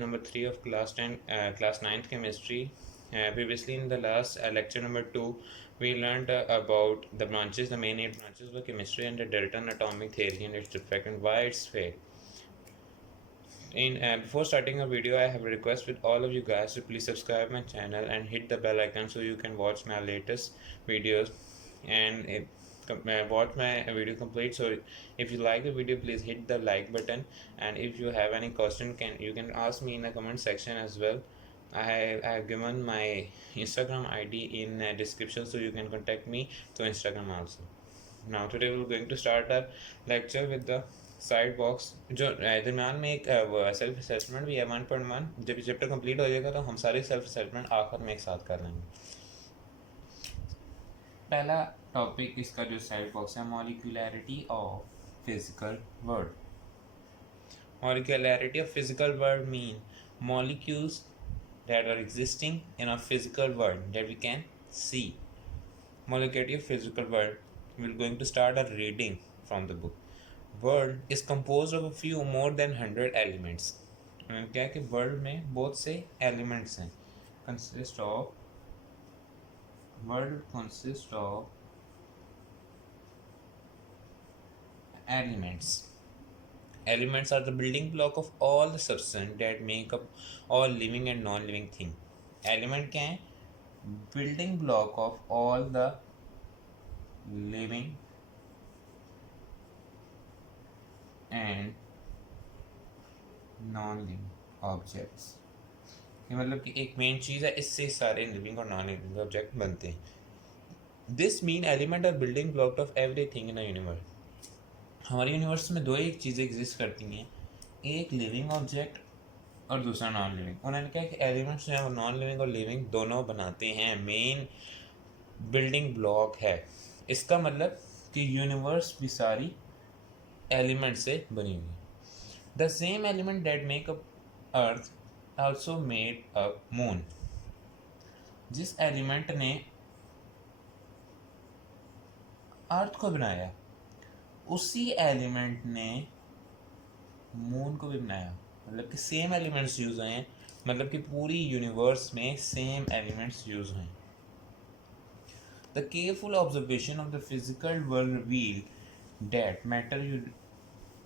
number 3 of class 10 class 9th chemistry. Previously in the last lecture number 2 we learned about the branches, the main 8 branches of chemistry, and the Dalton atomic theory and its effect and why it's failed. In Before starting a video, I have a request with all of you guys to please subscribe my channel and hit the bell icon so you can watch my latest videos and watch my video complete. So if you like the video, please hit the like button, and if you have any question, you can ask me in the comment section as well. I have given my Instagram ID in description, so you can contact me through Instagram also. Now today we're going to start our lecture with the side box जो दरम्यान में एक self assessment भी है 1.1. जब chapter complete हो जाएगा तो हम सारे सेल्फ असेसमेंट आखिर में एक साथ कर लेंगे. पहला टॉपिक इसका जो साइड बॉक्स है, molecularity of physical world. Molecularity of physical world mean molecules that are existing in a physical world that we can see. Molecularity of physical world. We're going to start a reading from the book. World is composed of a few more than 100 elements. क्या है कि world में बहुत से elements हैं. World consist of elements. Elements are the building block of all the substance that make up all living and non-living thing. Element क्या है? Building block of all the living and non living objects. ये मतलब कि एक main चीज़ है, इससे सारे living और नॉन लिविंग ऑब्जेक्ट बनते हैं. This mean element are building block of everything in a universe. हमारे यूनिवर्स में दो एक चीज़ें एग्जिस्ट करती हैं, एक लिविंग ऑब्जेक्ट और दूसरा नॉन लिविंग. उन्होंने कहा कि एलिमेंट्स जो है वो नॉन लिविंग और लिविंग दोनों बनाते हैं, मेन बिल्डिंग ब्लॉक है. इसका मतलब कि यूनिवर्स भी सारी एलिमेंट से बनी हुई. The same element that make up earth also made up moon. जिस एलिमेंट ने अर्थ को बनाया उसी एलिमेंट ने मून को भी बनाया. मतलब कि सेम एलिमेंट्स यूज हुए हैं, मतलब कि पूरी यूनिवर्स में सेम एलिमेंट्स यूज हुए. The careful observation of the physical world reveal that matter you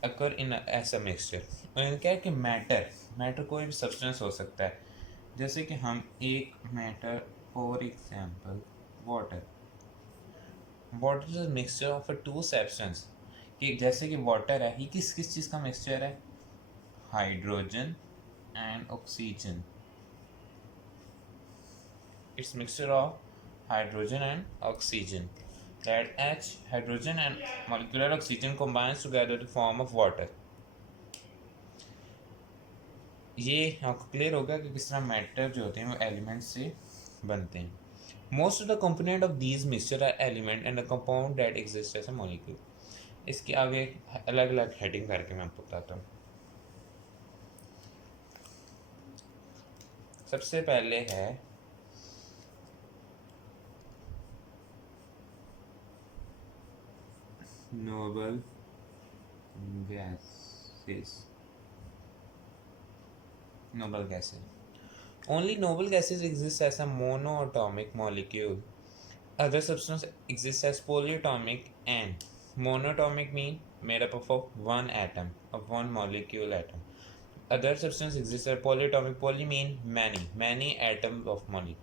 occur in as a mixture. और क्या है कि मैटर कोई भी सब्सटेंस हो सकता है. जैसे कि हम एक matter, for example water is a mixture of a two substance. कि जैसे कि वाटर है, ये किस किस चीज़ का मिक्सचर है? Hydrogen and oxygen. It's mixture of hydrogen and oxygen. That H, hydrogen and molecular oxygen combines together to form of water. ये आपको क्लियर होगा कि किस तरह मैटर जो होते हैं वो एलिमेंट से बनते हैं. Most of the component of these mixture are element and the compound that exist as a molecule. इसके आगे अलग अलग हेडिंग करके मैं आपको बताता हूँ. सबसे पहले है noble gases. Noble gases. Only noble gases exist as a monoatomic molecule. Other substances exist as polyatomic, and monoatomic mean made up of one atom, of one molecule atom. Other substances exist as polyatomic. Poly mean many atoms of molecule.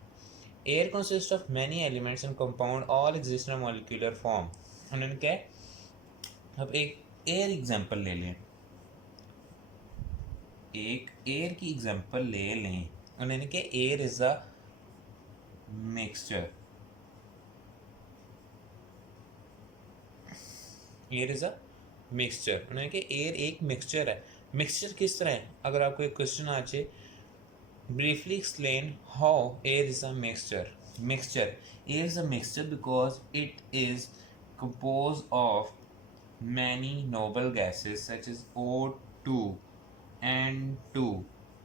Air consists of many elements and compound all exist in a molecular form. उन्होंने क्या, अब एक air example ले लें, एक air की example ले लें. उन्होंने कहा air is a mixture. Air is a mixture. उन्होंने कहा एयर एक मिक्सचर है. मिक्सचर किस तरह है? अगर आपको एक क्वेश्चन आ जाए, briefly explain how air is a mixture. Mixture, air is a mixture because it is compose of many noble gases such as O2 N2.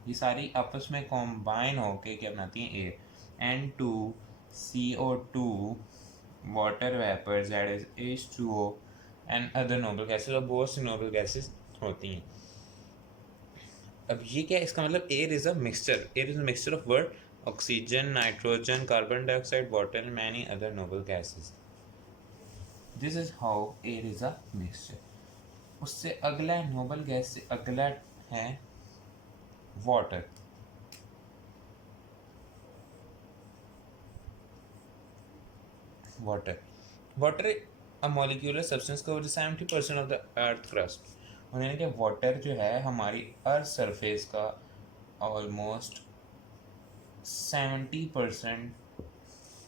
ये सारी आपस में कॉम्बाइन होके क्या बनाती हैं? Air. N2 CO2 water vapours that is H2O and other noble gases. और बहुत सी नोबल गैसेज होती हैं. अब ये क्या है, इसका मतलब air is a mixture, air is a mixture of word oxygen, nitrogen, carbon dioxide, water, many other noble gases. This is how air is a mixture. उससे अगला नोबल गैस से अगला है water. Water water a molecular substance cover 70% of the earth crust. यानी कि water जो है हमारी अर्थ सरफेस का ऑलमोस्ट 70%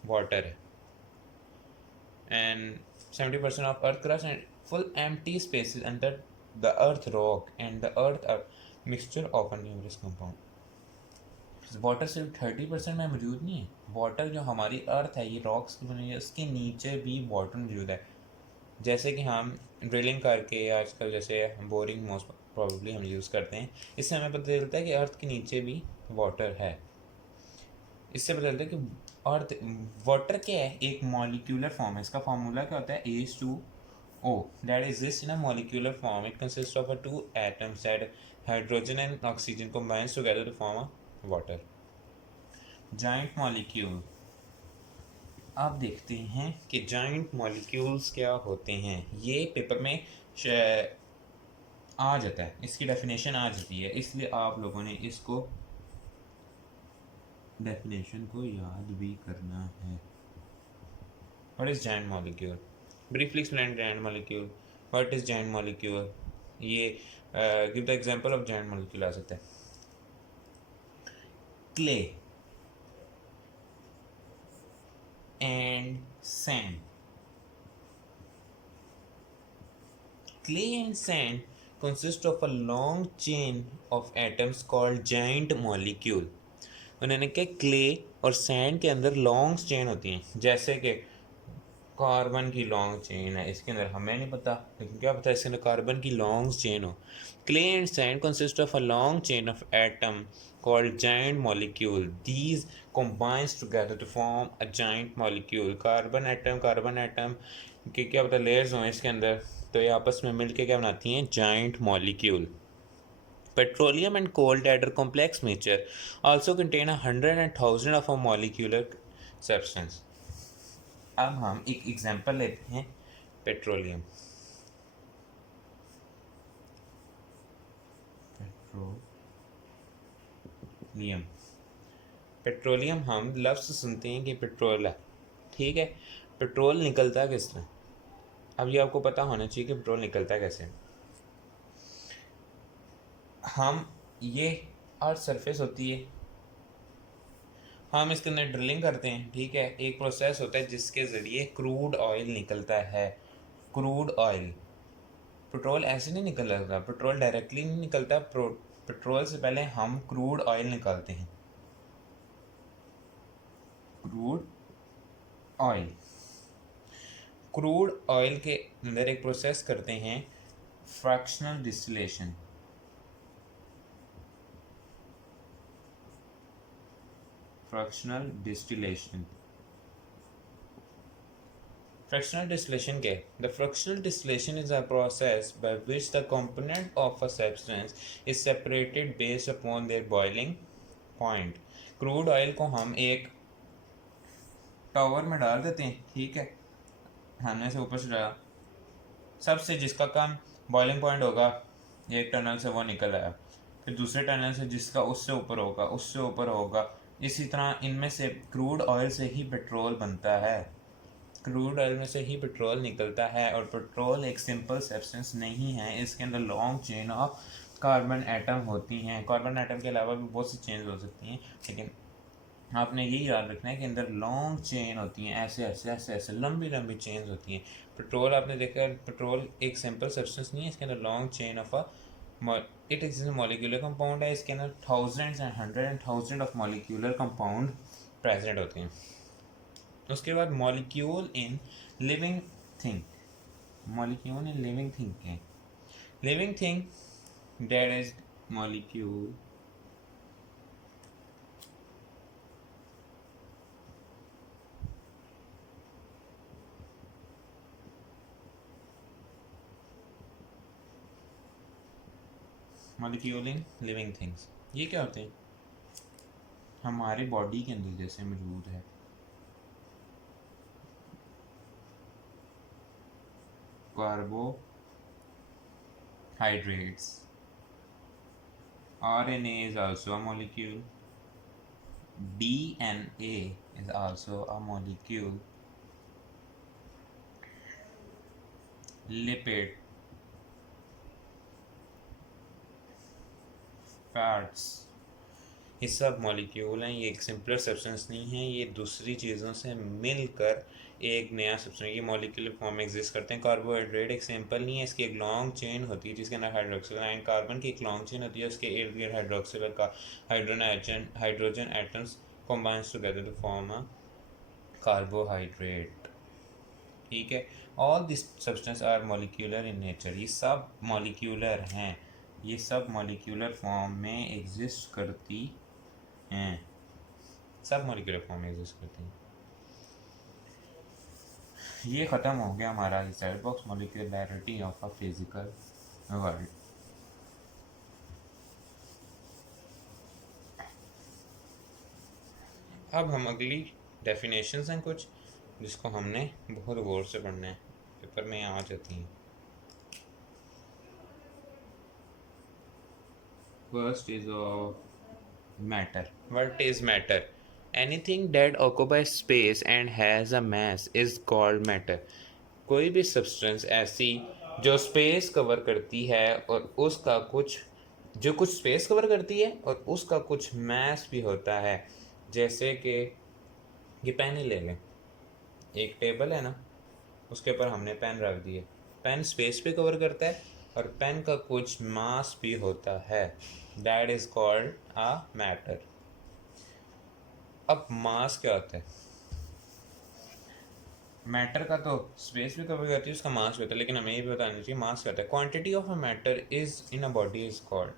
वाटर है, and 70% of earth crust and full empty spaces under the earth rock and the earth are mixture of a numerous compound। Water सिर्फ 30% में मौजूद नहीं है, वाटर जो हमारी अर्थ है ये रॉक्स की बनी है, उसके नीचे भी वाटर मौजूद है। जैसे कि हम ड्रिलिंग करके आजकल जैसे बोरिंग मोस्ट प्रॉब्ली हम यूज़ करते हैं, इससे हमें पता चलता है कि अर्थ के नीचे भी वाटर है। इससे पता चलता है कि अर्थ वाटर क्या है, एक मॉलिक्यूलर फॉर्म है। इसका फार्मूला क्या होता है, H2O that exists in a molecular form. It consists of a two atoms that hydrogen and oxygen combines together to form a water. Giant molecule। अब देखते हैं कि जाइंट मॉलिक्यूल्स क्या होते हैं। ये पेपर में आ जाता है, इसकी डेफिनेशन आ जाती है, इसलिए आप लोगों ने इसको डेफिनेशन को याद भी करना है। What is giant molecule? Briefly explain giant molecule. What is giant molecule? ये give the example of giant molecule आ सकता है। Clay and sand। Clay and sand consist of a long chain of atoms called giant molecule। उन्होंने क्या, clay और sand के अंदर long chain होती हैं, जैसे कि कार्बन की लॉन्ग चेन है, इसके अंदर हमें नहीं पता, लेकिन क्या पता है इसके अंदर कार्बन की लॉन्ग चेन हो। Clay and sand consist of a long chain of atom called giant molecule. These combines together to form a giant molecule। Carbon atom के क्या पता लेयर्स हों इसके अंदर, तो ये आपस में मिलके क्या बनाती हैं, giant molecule. Petroleum and coal that are complex nature also contain a hundred and thousand of a molecular substance। अब हम एक एग्जांपल लेते हैं, पेट्रोलियम। पेट्रोलियम पेट्रोलियम हम लफ्ज़ सुनते हैं कि पेट्रोल है, ठीक है। पेट्रोल निकलता किस तरह, अब ये आपको पता होना चाहिए कि पेट्रोल निकलता कैसे। हम ये अर्थ सरफेस होती है, हम इसके अंदर ड्रिलिंग करते हैं, ठीक है। एक प्रोसेस होता है जिसके ज़रिए क्रूड ऑयल निकलता है। क्रूड ऑयल, पेट्रोल ऐसे नहीं निकल रहा, पेट्रोल डायरेक्टली नहीं निकलता, पेट्रोल से पहले हम क्रूड ऑयल निकालते हैं। क्रूड ऑयल, क्रूड ऑयल के अंदर एक प्रोसेस करते हैं, fractional distillation. Fractional distillation, fractional distillation क्या है? The fractional distillation is a process by which the component of a substance is separated based upon their boiling point। Crude oil को हम एक टावर में डाल देते हैं, ठीक है, हमने से ऊपर से डाला, सबसे जिसका कम बॉइलिंग पॉइंट होगा एक टनल से वो निकल आया, फिर दूसरे टनल से जिसका उससे ऊपर होगा, उससे ऊपर होगा, इसी तरह इनमें से क्रूड ऑयल से ही पेट्रोल बनता है। क्रूड ऑयल में से ही पेट्रोल निकलता है, और पेट्रोल एक सिंपल सब्सटेंस नहीं है, इसके अंदर long chain of carbon atom होती हैं। कार्बन एटम के अलावा भी बहुत सी चेंज हो सकती हैं, लेकिन आपने यही याद रखना है कि अंदर लॉन्ग चेन होती हैं, ऐसे ऐसे ऐसे ऐसे लंबी लंबी चेन्स होती हैं। पेट्रोल आपने देखा, पेट्रोल एक सिंपल सब्सटेंस नहीं है, इसके अंदर long chain of a it is molecular compound है, इसके अंदर thousands and hundred and thousand of molecular compound present होते हैं। उसके बाद molecule in living thing, molecule in living thing के living thing that is molecule molecule in living things, ये क्या होते हैं? हमारे बॉडी के अंदर जैसे मौजूद है carbohydrates, RNA is also a molecule, DNA is also a molecule, lipid, fats, ये सब मॉलिक्यूल हैं। ये एक सिंपलर सब्सटेंस नहीं है, ये दूसरी चीज़ों से मिलकर एक नया सब्सटेंस, ये मॉलिक्यूलर फॉर्म में एग्जिस्ट करते हैं। कार्बोहाइड्रेट एक सिंपल नहीं है, इसकी एक लॉन्ग चेन होती है जिसके अंदर हाइड्रोक्सिल एंड कार्बन की एक लॉन्ग चेन होती है, उसके इर्द गिर्द हाइड्रोक्सिल का hydrogen atoms combines together to form a carbohydrate. ठीक है, all this substance are molecular in nature, ये सब मॉलिक्यूलर हैं, ये सब मॉलिक्यूलर फॉर्म में एग्जिस्ट करती हैं, सब मॉलिक्यूलर फॉर्म में एग्जिस्ट करती हैं। ये ख़त्म हो गया हमारा cell box molecularity of a physical world. अब हम अगली डेफिनेशंस हैं कुछ जिसको हमने बहुत गौर से पढ़ना है, पेपर में आ जाती हैं। First is matter. What is matter? Anything that occupies space and has a mass is called matter. कोई भी सब्सटेंस ऐसी जो स्पेस कवर करती है और उसका कुछ जो कुछ स्पेस कवर करती है और उसका कुछ मैस भी होता है, जैसे कि ये पेन ही ले लें, एक टेबल है ना, उसके ऊपर हमने पेन रख दिए, पेन स्पेस भी कवर करता है और पेन का कुछ मास भी होता है, that is called a matter. अब मास क्या होता है? मैटर का तो स्पेस भी कवर करती है, उसका मास भी होता है, लेकिन हमें ये भी बताना चाहिए मास क्या होता है। Quantity of a matter is in a body is called,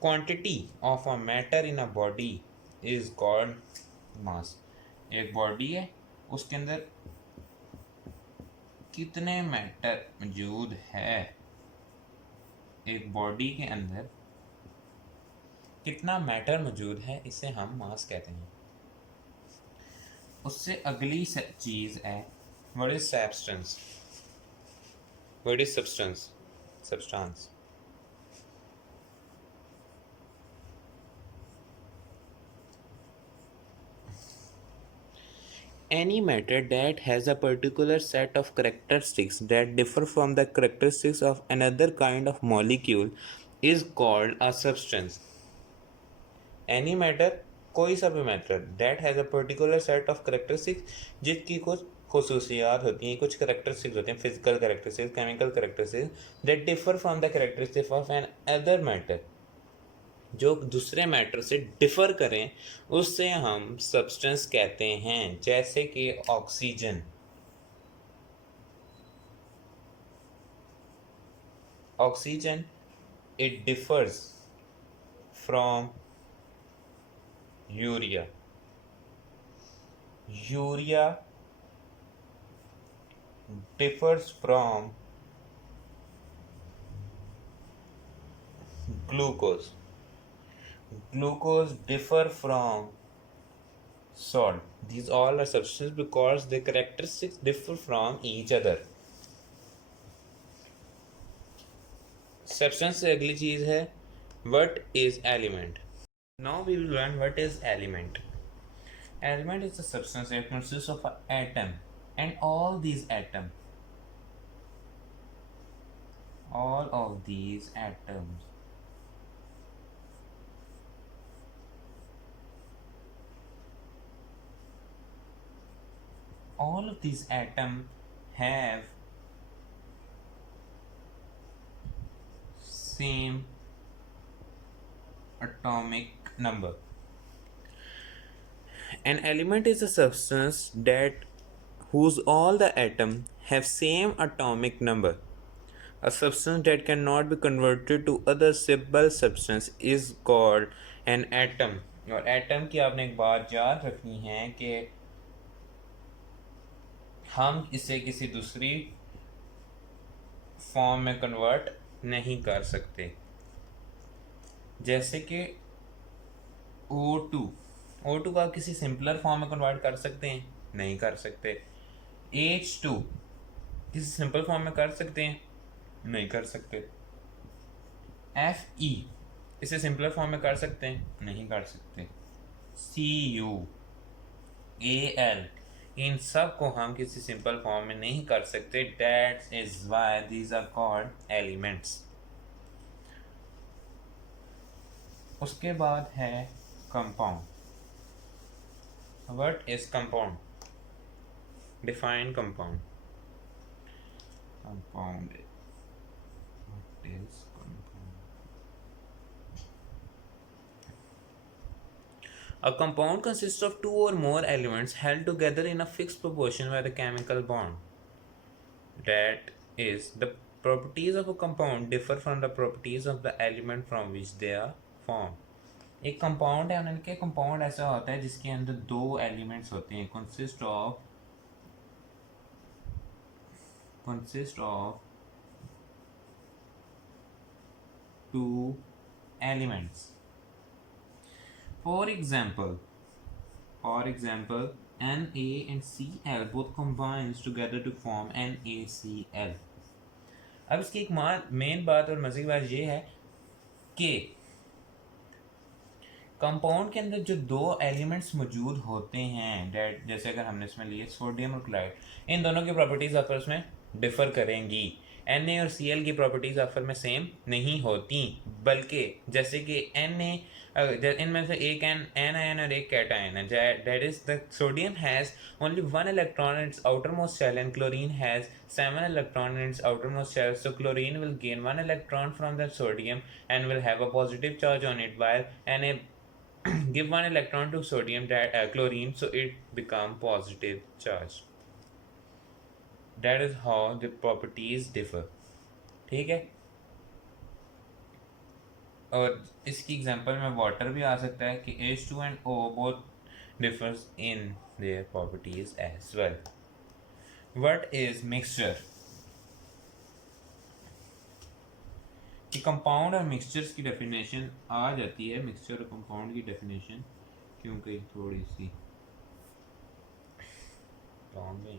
quantity of a matter in a body is called मास। एक बॉडी है, उसके अंदर कितने मैटर मौजूद है, एक बॉडी के अंदर कितना मैटर मौजूद है, इसे हम मास कहते हैं। उससे अगली चीज है what is substance, what is substance, substance any matter that has a particular set of characteristics that differ from the characteristics of another kind of molecule is called a substance. Any matter, कोई सा भी matter, that has a particular set of characteristics, जिसकी कुछ खसूसियात होती हैं, कुछ characteristics होते हैं, physical characteristics, chemical characteristics, that differ from the characteristics of an other matter, जो दूसरे मैटर से डिफर करें, उससे हम सब्सटेंस कहते हैं। जैसे कि oxygen, oxygen it differs from urea, urea differs from glucose, glucose differ from salt. These all are substances because their characteristics differ from each other. Substance से अगली चीज है what is element. Now we will learn what is element. Element is a substance that consists of an atom, and all these atoms, all of these atoms all of these atoms have same atomic number. An element is a substance that whose all the atoms have same atomic number. A substance that cannot be converted to other simple substance is called an atom. और atom की आपने एक बात याद रखनी है कि हम इसे किसी दूसरी फॉर्म में कन्वर्ट नहीं कर सकते। जैसे कि O2, O2 को आप किसी सिंपलर फॉर्म में कन्वर्ट कर सकते हैं? नहीं कर सकते। H2 किसी सिंपल फॉर्म में कर सकते हैं? नहीं कर सकते। Fe इसे सिंपलर फॉर्म में कर सकते हैं? नहीं कर सकते। Cu, Al इन सब को हम किसी सिंपल फॉर्म में नहीं कर सकते। That is why these are called elements. उसके बाद है compound. What is compound? Define compound. Compound, what is compound? A compound consists of two or more elements held together in a fixed proportion by the chemical bond. That is, the properties of a compound differ from the properties of the element from which they are formed. एक compound है, उनके compound ऐसा होता है जिसके अंदर दो elements होते हैं, consist of two elements. For example, Na and Cl both combines together to form NaCl. अब इसकी एक मेन बात और मज़े की बात ये है कि कंपाउंड के अंदर जो दो एलिमेंट्स मौजूद होते हैं, डेट जैसे अगर हमने इसमें लिए सोडियम और क्लोराइड, इन दोनों की प्रॉपर्टीज़ आपस में डिफर करेंगी। Na और Cl की प्रॉपर्टीज़ आपस में सेम नहीं होती, बल्कि जैसे कि Na इनमें से एक एनायन और एक कैटायन है। That is the sodium has only one electron in its outermost shell and chlorine has 7 electrons in its outermost shell. So chlorine will gain 1 electron from the sodium and will have a positive charge on it, while Na give 1 electron to sodium chlorine, so it become positive charge. That is how the properties differ. ठीक है। और इसकी example में water भी आ सकता है कि H2 and O both differs in their properties as well. What is mixture? कि कंपाउंड और मिक्सचर्स की डेफिनेशन आ जाती है। मिक्सचर और कंपाउंड की डेफिनेशन क्योंकि थोड़ी सी लॉन्ग है।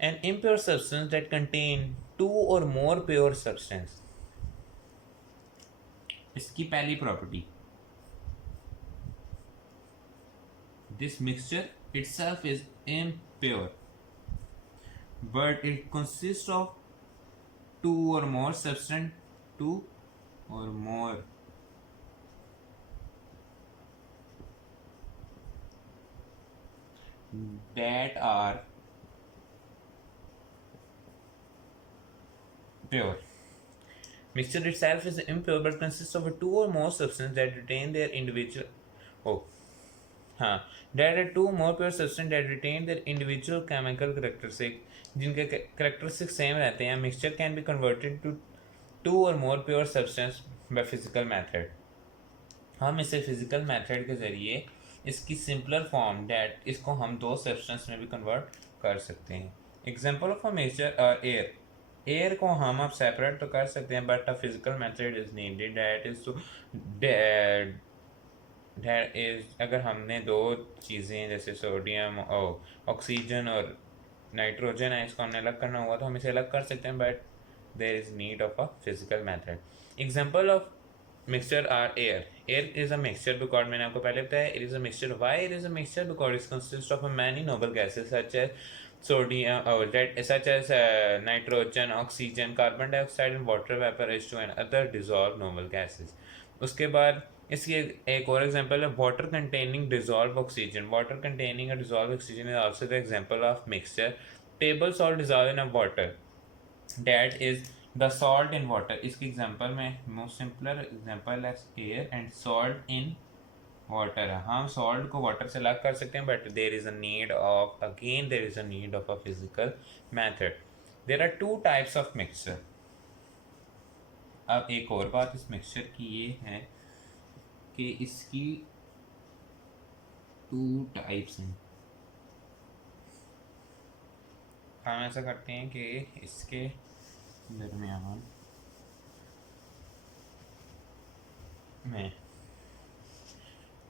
An impure substance that contain two or more pure substance. इसकी पहली property, this mixture itself is impure but it consists of two or more substance, two or more that are pure. Mixture itself is impure but consists of two or more substances that retain their individual that are two more pure substances that retain their individual chemical characteristics, जिनके characteristics same रहते हैं। Mixture can be converted to two or more pure substance by physical method. हम इसे physical method के ज़रिए इसकी simpler form date इसको हम दो सब्सटेंस में भी कन्वर्ट कर सकते हैं। Example of a mixture air. Air को हम आप सेपरेट तो कर सकते हैं, but a physical method is needed, that is to that is अगर हमने दो चीज़ें जैसे सोडियम और ऑक्सीजन और नाइट्रोजन है, इसको हमने अलग करना होगा तो हम इसे अलग कर सकते हैं, but there is need of a physical method. Example of mixture are air. Air is a mixture because मैंने आपको पहले बताया it is a mixture. Why it is a mixture? Because it consist of many noble gases such as sodium such as nitrogen, oxygen, carbon dioxide and water vapor H2 and other dissolved noble gases. उसके बाद इसकी एक और example है water containing dissolve oxygen. Water containing a dissolve oxygen is also the example of mixture. Table salt dissolve in a water, that is the salt in water. इसकी example में most simpler example है air and salt in water है। हम salt को water से अलग कर सकते हैं, but there is a need of again there is a need of a physical method. There are two types of mixture. अब एक और बात इस मिक्सचर की ये है कि इसकी 2 टाइप्स हैं। हम ऐसा करते हैं कि इसके दरमियान में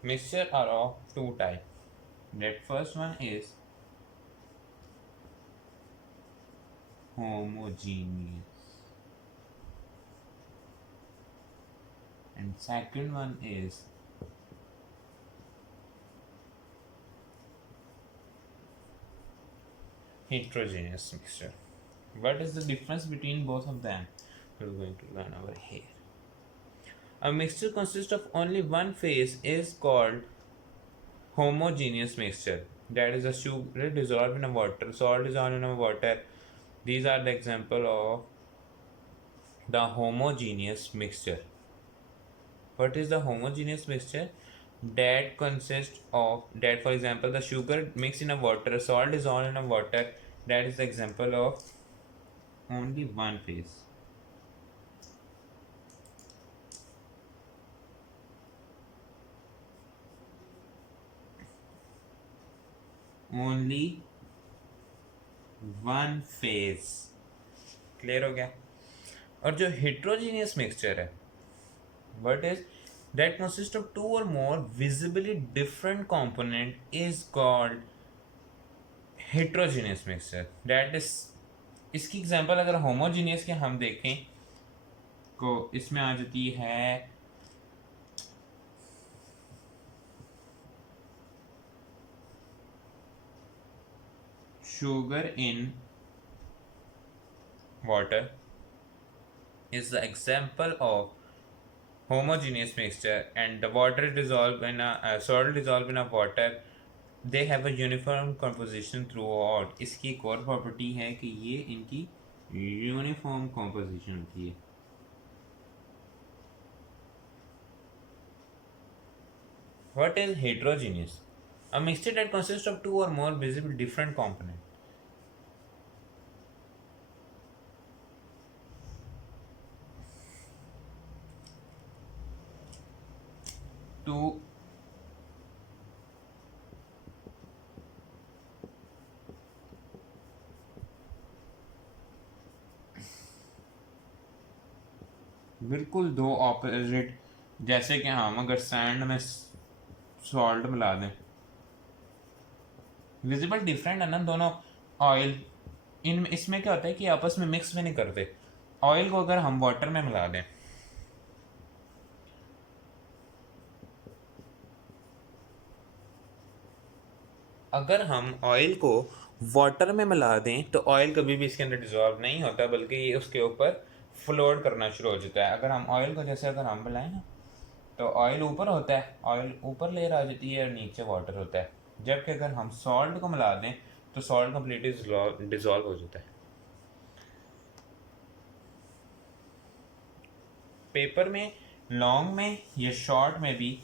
mixture are of 2 type. That first one is homogeneous and second one is heterogeneous mixture. What is the difference between both of them? We're going to learn over here. A mixture consists of only one phase is called homogeneous mixture. That is a sugar dissolved in a water, salt dissolved in a water. These are the example of the homogeneous mixture. What is the homogeneous mixture? That consists of that, for example, the sugar mixed in a water, salt dissolved in a water. That is the example of only one phase. Only one phase. Clear हो गया? और जो heterogeneous mixture है, what is that consists of 2 or more visibly different component is called heterogeneous mixture. That is, इसकी example अगर homogeneous के हम देखें को इसमें आ जाती है sugar in water is the example of homogeneous mixture, and the water dissolved in a salt dissolved in a water, they have a uniform composition throughout. इसकी एक और प्रॉपर्टी है कि ये इनकी यूनिफॉर्म कॉम्पोजिशन होती है. What is heterogeneous? A mixture that consists of 2 or more visibly different components. Two बिल्कुल दो ऑपोजिट, जैसे कि हम अगर सैंड में सॉल्ट मिला दें, विजिबल डिफरेंट है ना दोनों. ऑयल इन इसमें क्या होता है कि आपस में मिक्स में नहीं करते. ऑयल को अगर हम वाटर में मिला दें, अगर हम ऑयल को वाटर में मिला दें तो ऑयल कभी भी इसके अंदर डिजॉल्व नहीं होता, बल्कि ये उसके ऊपर फ्लोट करना शुरू हो जाता है. अगर हम ऑयल को जैसे अगर हम मिलाएं ना, तो ऑयल ऊपर होता है, ऑयल ऊपर लेयर आ जाती है और नीचे वाटर होता है. जबकि अगर हम सॉल्ट को मिला दें तो सॉल्ट कम्प्लीटली डिजॉल्व हो जाता है. पेपर में लॉन्ग में या शॉर्ट में भी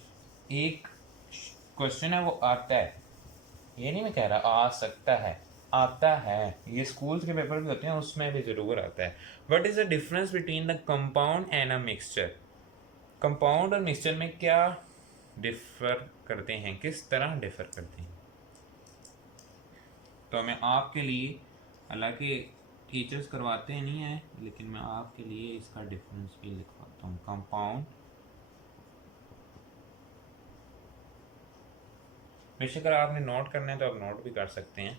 एक क्वेश्चन है वो आता है. ये नहीं मैं कह रहा आ सकता है, आता है. ये स्कूल्स के पेपर भी होते हैं, उसमें भी ज़रूर आता है. What is the difference between the compound and a mixture? Compound और मिक्सचर में क्या डिफर करते हैं, किस तरह डिफर करते हैं? तो मैं आपके लिए, हालांकि टीचर्स करवाते नहीं हैं, लेकिन मैं आपके लिए इसका डिफरेंस भी लिखवाता हूँ. कंपाउंड, बेशक अगर आपने नोट करना है तो आप नोट भी कर सकते हैं.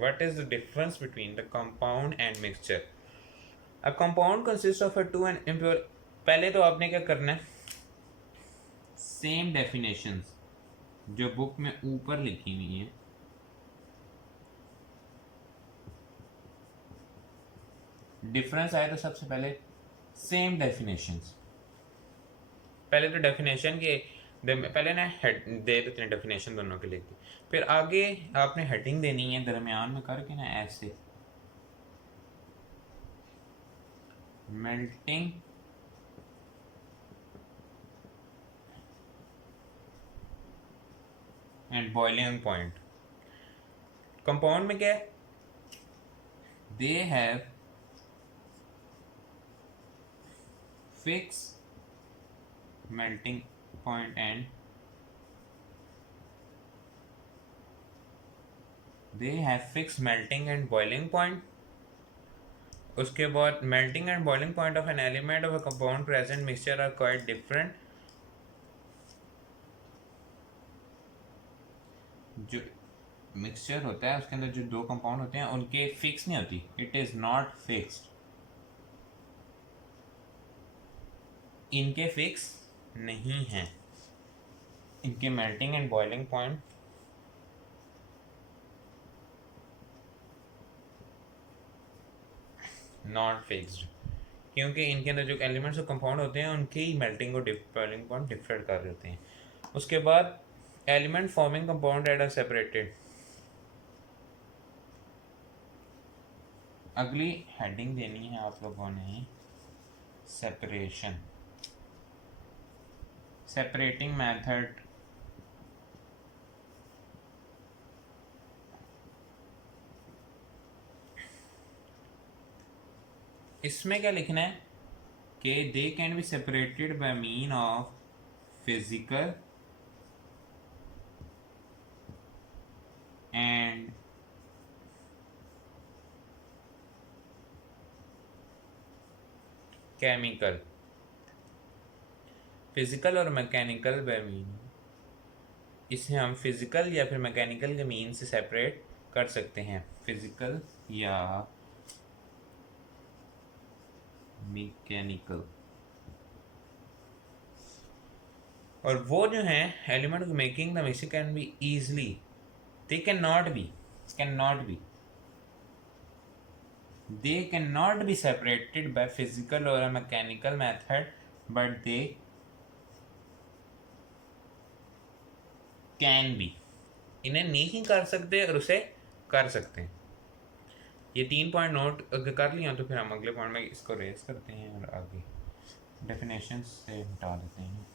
What is the difference between the compound and mixture? A compound consists of a two and impure. पहले तो आपने क्या करना है, सेम डेफिनेशंस जो बुक में ऊपर लिखी हुई हैं, डिफरेंस आए तो सबसे पहले सेम डेफिनेशंस. पहले तो डेफिनेशन के पहले ना हेड दे देते हैं डेफिनेशन दोनों के लिए, फिर आगे आपने हेडिंग देनी है दरमियान में करके ना ऐसे, melting and boiling point. Compound में क्या है, they have fix melting point and they have fix melting and boiling point. उसके बाद melting and boiling point of an element of a compound present mixture are quite different. जो mixture होता है उसके अंदर जो दो कंपाउंड होते हैं उनके फिक्स नहीं होती, इट इज नॉट फिक्स्ड। इनके फिक्स नहीं हैं, इनके melting and boiling point not fixed, क्योंकि इनके अंदर जो एलिमेंट्स और कंपाउंड होते हैं उनकी ही मेल्टिंग और बॉइलिंग पॉइंट डिफरेंट कर देते हैं। उसके बाद element forming compound at are separated. अगली हेडिंग देनी है आप लोगों ने सेपरेशन, सेपरेटिंग मेथड। इसमें क्या लिखना है कि they can be separated by mean of physical and chemical. Physical और मैकेनिकल बाय मीन, इसे हम फिजिकल या फिर मैकेनिकल के मीन से सेपरेट कर सकते हैं, फिजिकल या मैकेनिकल। और वो जो है element making the mixture can be easily, they can not be they cannot be separated by physical or a mechanical method, but they can be। इन्हें नहीं कर सकते और उसे कर सकते हैं। ये 3 पॉइंट नोट अगर कर लिया तो फिर हम अगले पॉइंट में इसको रेस करते हैं और आगे डेफिनेशन से हटा देते हैं।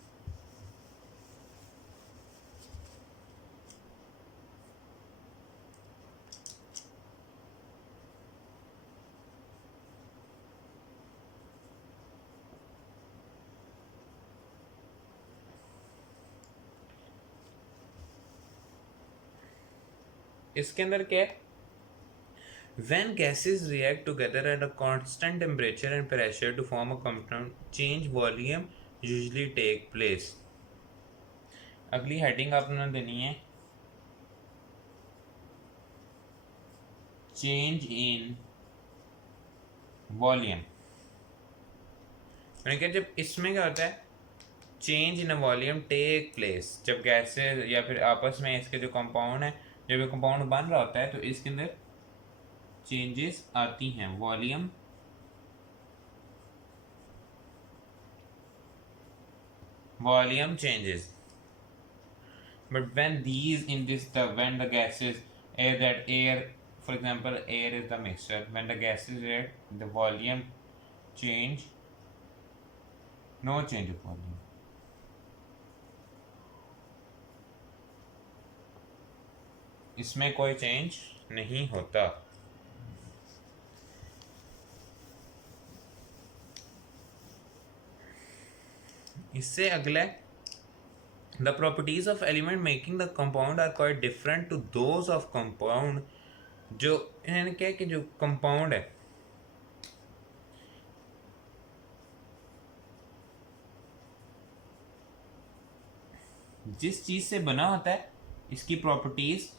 इसके अंदर क्या है, when gases react together at a constant temperature and pressure to form a compound, change volume usually take place। अगली हेडिंग आपने देनी है चेंज इन वॉल्यूम। मैंने कहा जब इसमें क्या होता है, change in volume take place, जब गैसेस या फिर आपस में इसके जो कंपाउंड है, जब ये कंपाउंड बन रहा होता है तो इसके अंदर चेंजेस आती हैं, volume changes। But when these in this when the gases air, for example air is the mixture, when the gases react the volume change, no change of volume। इसमें कोई चेंज नहीं होता। इससे अगला the properties of element making the compound are quite different to those of compound। जो इन्होंने क्या कि जो कंपाउंड है जिस चीज से बना होता है इसकी properties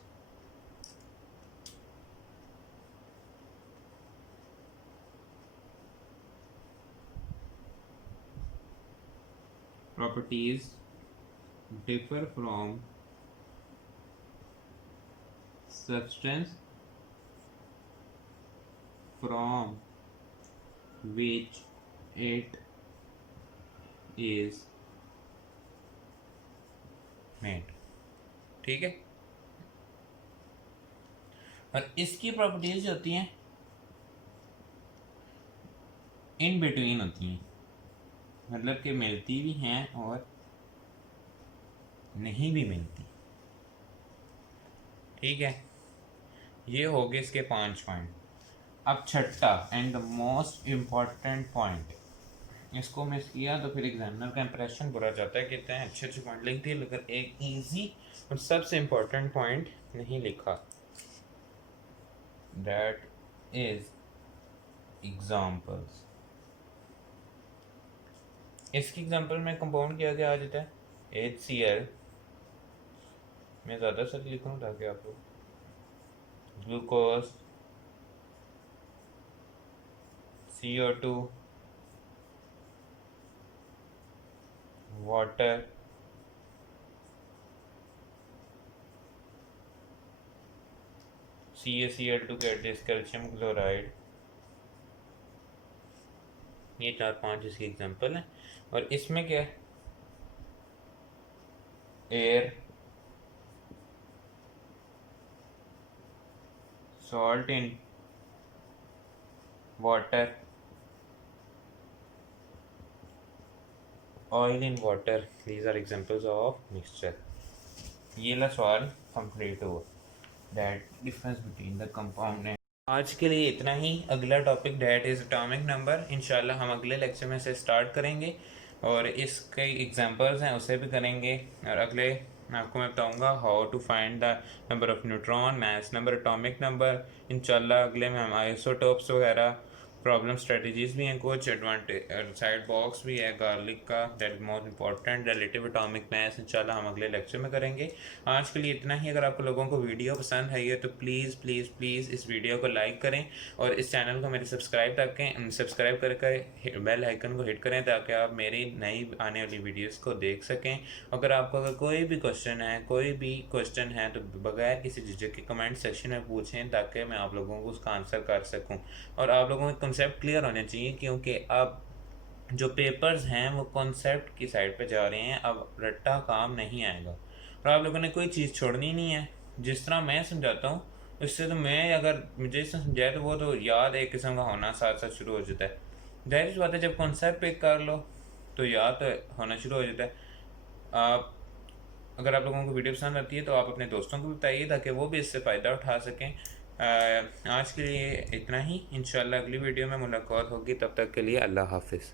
differ from substance from which it is made। ठीक है, और इसकी प्रॉपर्टीज जो होती हैं इन बिटवीन होती हैं, मतलब कि मिलती भी हैं और नहीं भी मिलती। ठीक है, ये हो गए इसके 5 पॉइंट। अब छठा and the most important point, इसको मिस किया तो फिर एग्जामिनर का इंप्रेशन बुरा जाता है, कहते हैं अच्छे अच्छे पॉइंट लिख दिए लेकिन एक इजी और सबसे इम्पोर्टेंट पॉइंट नहीं लिखा, दैट इज एग्जाम्पल्स। इसकी एग्जाम्पल में कंपाउंड किया गया आ जाता है HCl, मैं ज़्यादा सर लिखूँ ताकि आप लोग, glucose, CO2, water, CaCl2 catalyst, calcium chloride, ये 4-5 इसकी एग्जांपल हैं। और इसमें क्या है, air, salt in water, oil in water, these are examples of mixture. ये ला सवाल कंप्लीट हुआ, that difference between the compound and. आज के लिए इतना ही। अगला topic that is atomic number, इंशाल्लाह हम अगले लेक्चर में से स्टार्ट करेंगे और इसके एग्जांपल्स हैं उसे भी करेंगे। और अगले आपको मैं बताऊंगा how to find the number of neutron, mass number, atomic number. इंशाल्लाह अगले में हम आइसोटोप्स वगैरह, प्रॉब्लम स्ट्रेटजीज भी हैं कुछ, एडवांटेज साइड बॉक्स भी है गार्लिक का, that most important, relative atomic mass, इंशाल्लाह हम अगले लेक्चर में करेंगे। आज के लिए इतना ही। अगर आपको लोगों को वीडियो पसंद आई है तो प्लीज़ प्लीज़ प्लीज़ इस वीडियो को लाइक करें और इस चैनल को मेरे सब्सक्राइब करके बेल आइकन को हिट करें ताकि आप मेरी नई आने वाली वीडियोस को देख सकें। अगर आपको अगर कोई भी क्वेश्चन है तो बगैर किसी झिझक के कमेंट सेक्शन में पूछें ताकि मैं आप लोगों को उसका आंसर कर सकूं। और आप लोगों के कॉन्सेप्ट क्लियर होने चाहिए क्योंकि अब जो पेपर्स हैं वो कॉन्सेप्ट की साइड पे जा रहे हैं, अब रट्टा काम नहीं आएगा। और आप लोगों ने कोई चीज़ छोड़नी नहीं है, जिस तरह मैं समझाता हूँ उससे तो मैं अगर मुझे इससे समझाए तो वो तो याद एक किस्म का होना साथ साथ शुरू हो जाता है। जाहिर सी बात है जब कॉन्सेप्ट पिक कर लो तो याद तो होना शुरू हो जाता है। आप अगर आप लोगों को वीडियो पसंद आती है तो आप अपने दोस्तों को भी बताइए ताकि वो भी इससे फ़ायदा उठा सकें। आज के लिए इतना ही, इंशाल्लाह अगली वीडियो में मुलाकात होगी, तब तक के लिए अल्लाह हाफिज़।